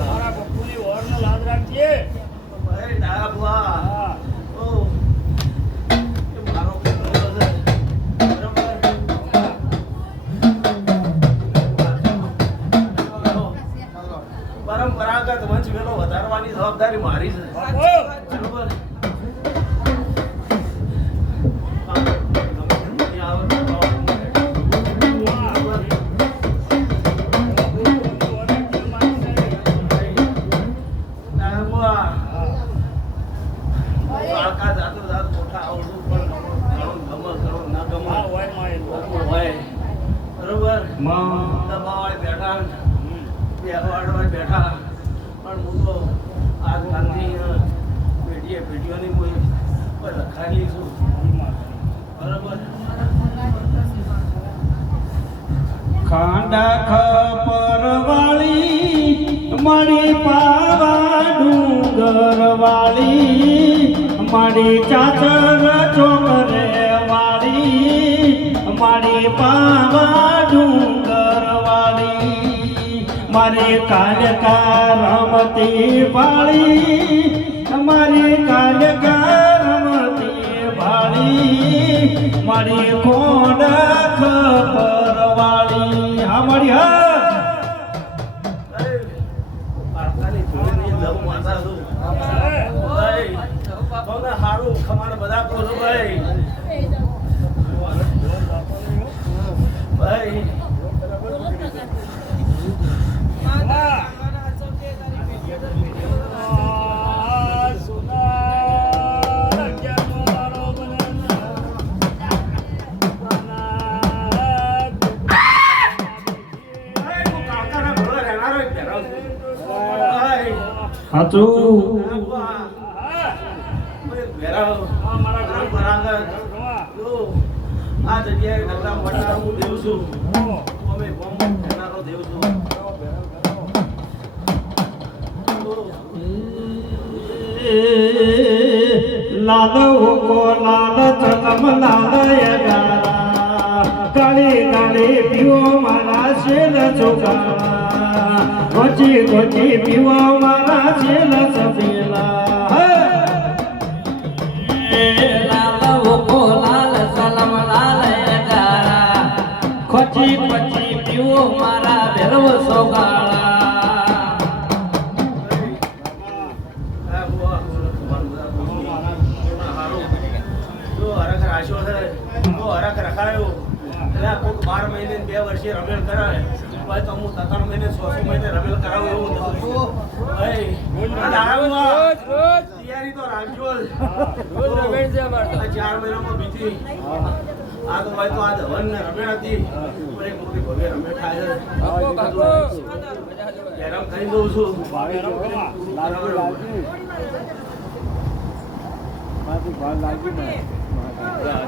મારા રાખજે. બુઆ. ઓ? પરંપરાગત વંશ વેલો વધારવાની જવાબદારી મારી છે બરોબર? કાકા જાતો જાત મોટા આવડું પણ ઘણું ગમે ઘણું ના ગમે. હોયમાં હોય. બરોબર? માં. દબાવાળે બેઠા. હમ. બેહવાડવા બેઠા. પણ હું તો આ અ, પેઢીએ પેઢીઓની કોઈ લખાયેલી છું. બરોબર? ખાંડા ખપરવાળી મળી પાવા ડુંગર વાળી મારી ચાચર ચોકરે વાળી, મારી પાવા ડુંગર વાળી, મારી કાલકા રમતી વાળી, મારી કાલકા રમતી વાળી, મારી કોણ ખબર વાળી. હા, મારી, હા. Thank પારકાની જોડેની લવ માતા છું ભાઈ તમને હારું ખમાણ બધા કહો છો ભાઈ. ભાઈ, સાચું આ જગ્યાએ હું દેવ છું. અમે દેવ છું. લાલ યગારા. કાળી કાળી પીવો મારા શેલ ચોકારા ગોચી ગોચી પીવો મારા એટલે આ કોક બાર મહિને બે વર્ષે રમેલ કરાવે ભાઈ તો હું ત્રણ મહિને છ મહિને રમેલ કરાવું એવું તૈયારી તો. રાખજો ચાર મહિનામાં બીજી આ તો ભાઈ તો આ ધવન ને રમે હતી. પણ એક મોટી ભવ્ય રમે થાય છે. હેરાન થઈ દઉં છું. બરાબર.